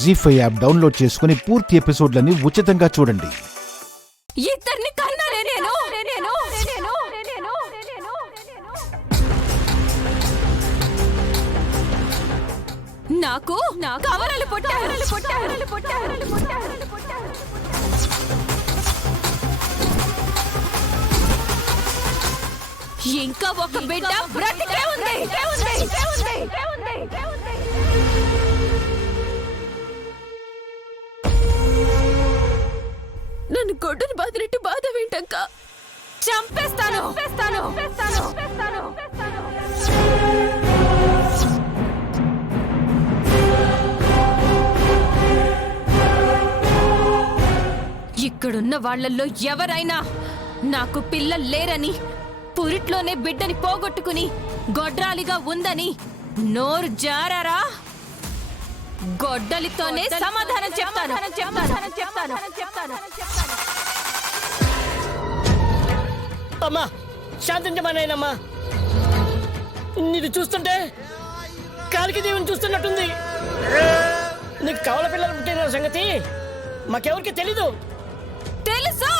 జీ5 app download చేసుకుని పూర్తి ఎపిసోడ్లని ఉచితంగా చూడండి. ఇద్దరిని కన్నానే నేను. నాకు కవలలు పుట్టారు. ఇంకా ఒక బిడ్డ బ్రతికే ఉంది. నన్ను గొడ్డును బాదినట్టు బాధ వింటాక చంపేస్తాను. ఇక్కడున్న వాళ్లలో ఎవరైనా నాకు పిల్లలు లేరని, పురిట్లోనే బిడ్డని పోగొట్టుకుని గొడ్రాలిగా ఉందని నోరు జారారా, గొడ్డలితోనే సమాధానం చెప్తాను. అమ్మా శాంతించమన్నాయనమ్మా, నీది చూస్తుంటే కాలికి దేవుని చూస్తున్నట్టుంది. నీకు కవల పిల్లలు పుట్టిన సంగతి మాకెవరికి తెలీదు. తెలుసు.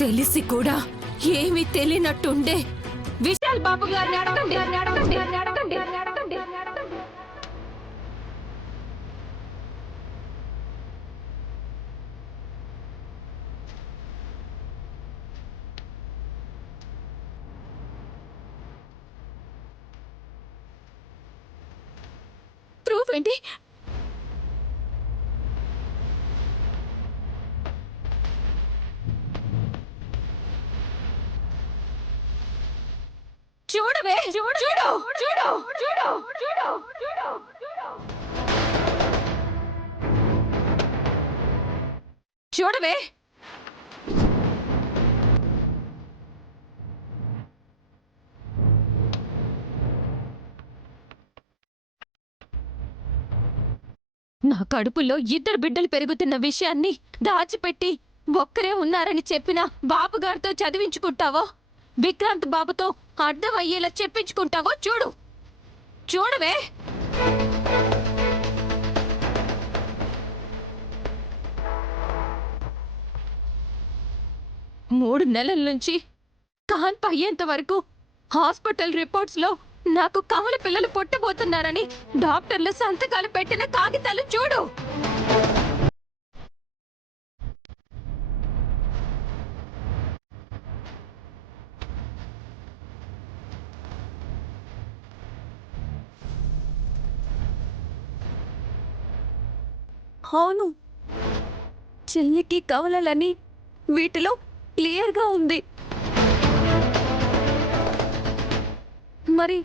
తెలిసి కూడా ఏమీ తెలియనట్టుండే విశాల్ బాబు గారిని అడగండి. ప్రూఫ్ ఏంటి? చూడవే, చూడవే. నా కడుపులో ఇద్దరు బిడ్డలు పెరుగుతున్న విషయాన్ని దాచిపెట్టి ఒక్కరే ఉన్నారని చెప్పిన బాబుగారితో చదివించుకుంటావో, విక్రాంత్ బాబుతో అర్థమయ్యేలా చెప్పించుకుంటావో చూడవే. 3 నెలల నుంచి కాన్పు అయ్యేంత వరకు హాస్పిటల్ రిపోర్ట్స్ లో నాకు కవల పిల్లలు పుట్టబోతున్నారని డాక్టర్లు సంతకాలు పెట్టిన కాగితాలు చూడు. అవును, చెల్లికి కవలలని వీటిలో క్లియర్గా ఉంది. మరి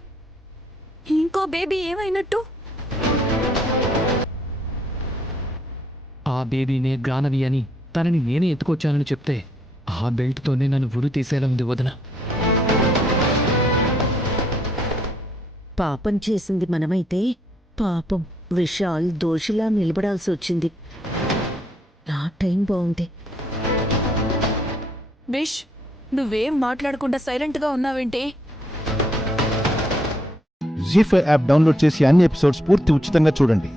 ఇంకో బేబీ ఏమైనట్టు? ఆ బేబీనే గానవి అని తనని నేనే ఎత్తుకొచ్చానని చెప్తే ఆ బెల్ట్తోనే నన్ను ఉరి తీసేలా ఉంది వదిన. పాపం చేసింది మనమైతే పాపం విశాల్ దోషిలా నిలబడాల్సి వచ్చింది. నా టైం బాగుంది. బిష్, నువ్వేం మాట్లాడకుండా సైలెంట్గా ఉన్నావేంటి? జీ5 యాప్ డౌన్లోడ్ చేసి అన్ని ఎపిసోడ్స్ పూర్తి ఉచితంగా చూడండి.